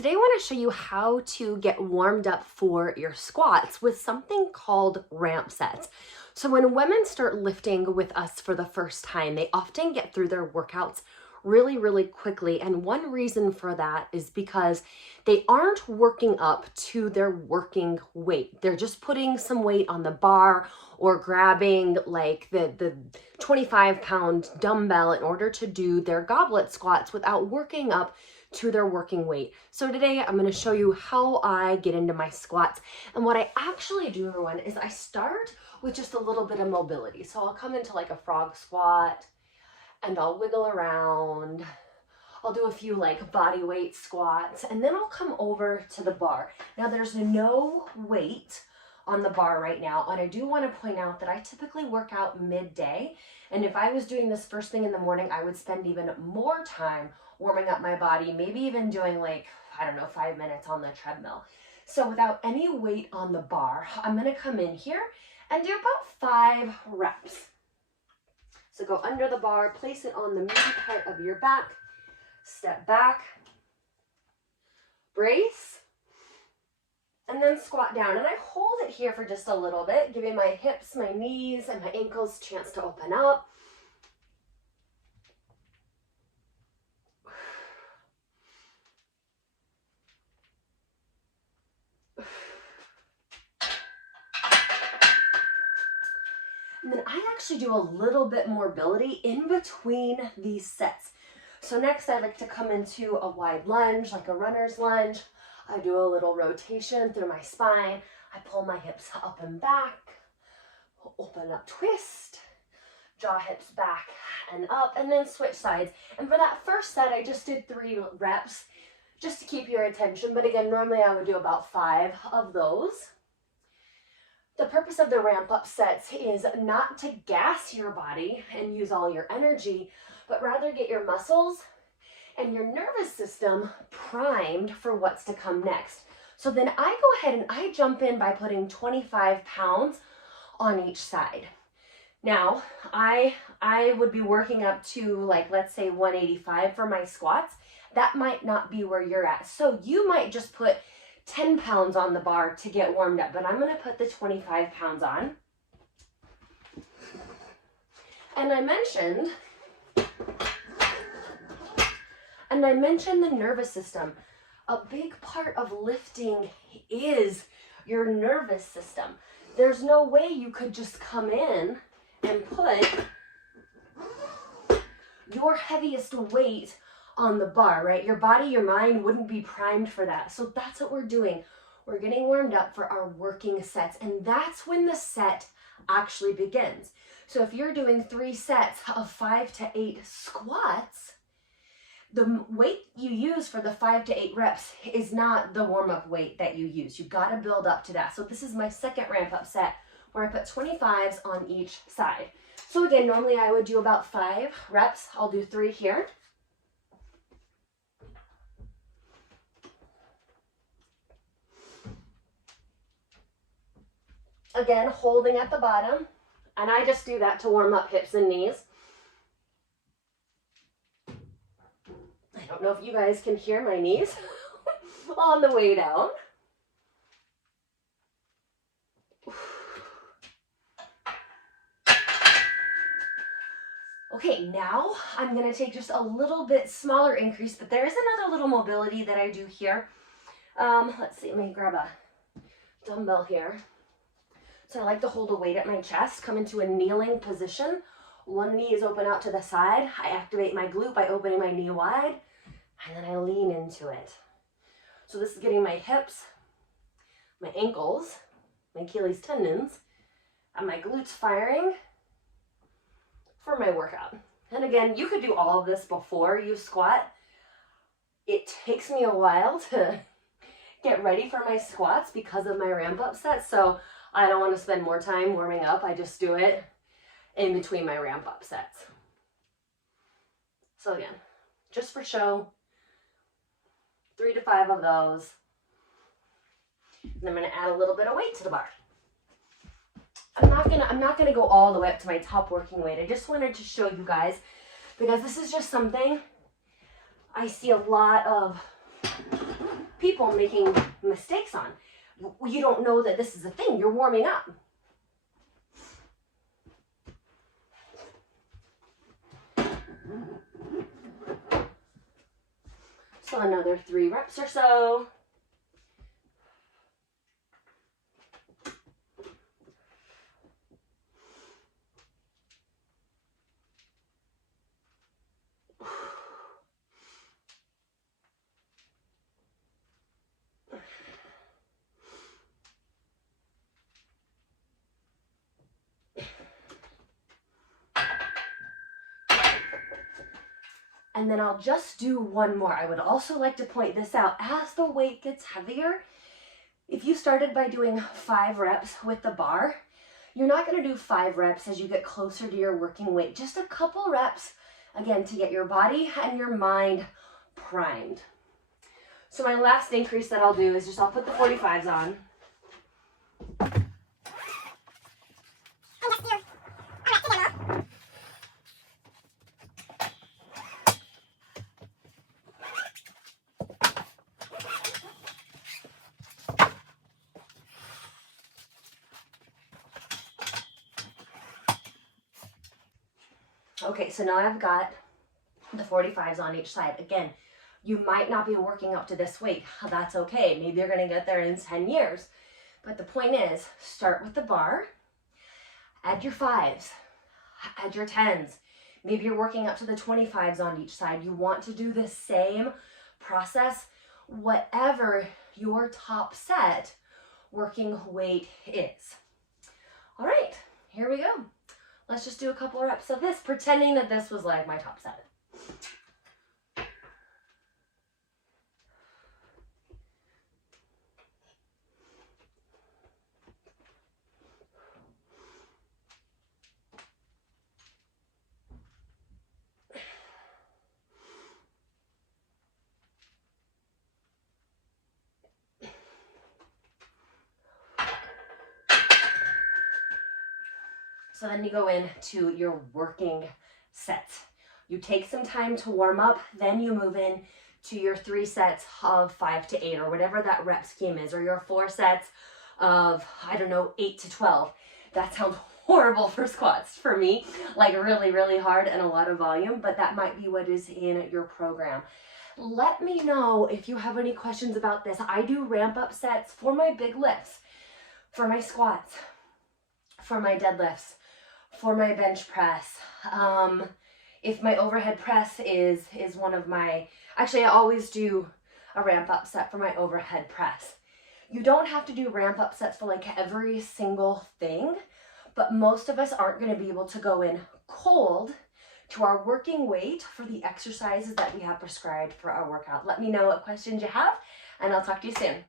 Today I want to show you how to get warmed up for your squats with something called ramp sets. So when women start lifting with us for the first time, they often get through their workouts really quickly. And one reason for that is because they aren't working up to their working weight. They're just putting some weight on the bar or grabbing like the 25-pound dumbbell in order to do their goblet squats without working up to their working weight. So today I'm going to show you how I get into my squats. And what I actually do, everyone, is I start with just a little bit of mobility. So I'll come into like a frog squat and I'll wiggle around. I'll do a few like body weight squats and then I'll come over to the bar. Now there's no weight on the bar right now, and I do want to point out that I typically work out midday, and if I was doing this first thing in the morning, I would spend even more time warming up my body, maybe even doing like, I don't know, 5 minutes on the treadmill. So without any weight on the bar, I'm going to come in here and do about 5 reps. So go under the bar, place it on the meaty part of your back, step back, brace, and then squat down. And I hold it here for just a little bit, giving my hips, my knees, and my ankles a chance to open up. And then I actually do a little bit more mobility in between these sets. So next I like to come into a wide lunge, like a runner's lunge. I do a little rotation through my spine. I pull my hips up and back, open up, twist, draw hips back and up, and then switch sides. And for that first set, I just did 3 reps just to keep your attention. But again, normally I would do about 5 of those. The purpose of the ramp up sets is not to gas your body and use all your energy, but rather get your muscles and your nervous system primed for what's to come next. So then I go ahead and I jump in by putting 25 pounds on each side. Now, I would be working up to like, let's say 185 for my squats. That might not be where you're at. So you might just put 10 pounds on the bar to get warmed up, but I'm going to put the 25 pounds on. And I mentioned the nervous system. A big part of lifting is your nervous system. There's no way you could just come in and put your heaviest weight on the bar, right? Your body, your mind wouldn't be primed for that. So that's what we're doing. We're getting warmed up for our working sets, and that's when the set actually begins. So if you're doing 3 sets of 5 to 8 squats, the weight you use for the 5 to 8 reps is not the warm-up weight that you use. You've got to build up to that. So this is my second ramp-up set where I put 25s on each side. So again, normally I would do about 5 reps. I'll do 3 here. Again, holding at the bottom. And I just do that to warm up hips and knees. I don't know if you guys can hear my knees on the way down. Okay, now I'm going to take just a little bit smaller increase, but there is another little mobility that I do here. Let's see, let me grab a dumbbell here. So I like to hold a weight at my chest, come into a kneeling position. One knee is open out to the side. I activate my glute by opening my knee wide, and then I lean into it. So this is getting my hips, my ankles, my Achilles tendons, and my glutes firing for my workout. And again, you could do all of this before you squat. It takes me a while to get ready for my squats because of my ramp up set. So I don't want to spend more time warming up. I just do it in between my ramp up sets. So again, just for show, 3 to 5 of those. And I'm going to add a little bit of weight to the bar. I'm not gonna go all the way up to my top working weight. I just wanted to show you guys, because this is just something I see a lot of people making mistakes on. You don't know that this is a thing. You're warming up. So another 3 reps or so. And then I'll just do one more. I would also like to point this out. As the weight gets heavier, if you started by doing 5 reps with the bar, you're not going to do 5 reps as you get closer to your working weight. Just a couple reps, again, to get your body and your mind primed. So my last increase that I'll do is just I'll put the 45s on. Okay, so now I've got the 45s on each side. Again, you might not be working up to this weight. That's okay. Maybe you're going to get there in 10 years. But the point is, start with the bar, add your 5s, add your 10s. Maybe you're working up to the 25s on each side. You want to do the same process, whatever your top set working weight is. All right, here we go. Let's just do a couple reps of this, pretending that this was like my top set. So then you go into your working sets. You take some time to warm up, then you move in to your 3 sets of 5 to 8 or whatever that rep scheme is, or your 4 sets of, I don't know, 8 to 12. That sounds horrible for squats for me, like really, really hard and a lot of volume, but that might be what is in your program. Let me know if you have any questions about this. I do ramp up sets for my big lifts, for my squats, for my deadlifts, for my bench press. If my overhead press is one of my, actually I always do a ramp up set for my overhead press. You don't have to do ramp up sets for like every single thing, but most of us aren't going to be able to go in cold to our working weight for the exercises that we have prescribed for our workout. Let me know what questions you have, and I'll talk to you soon.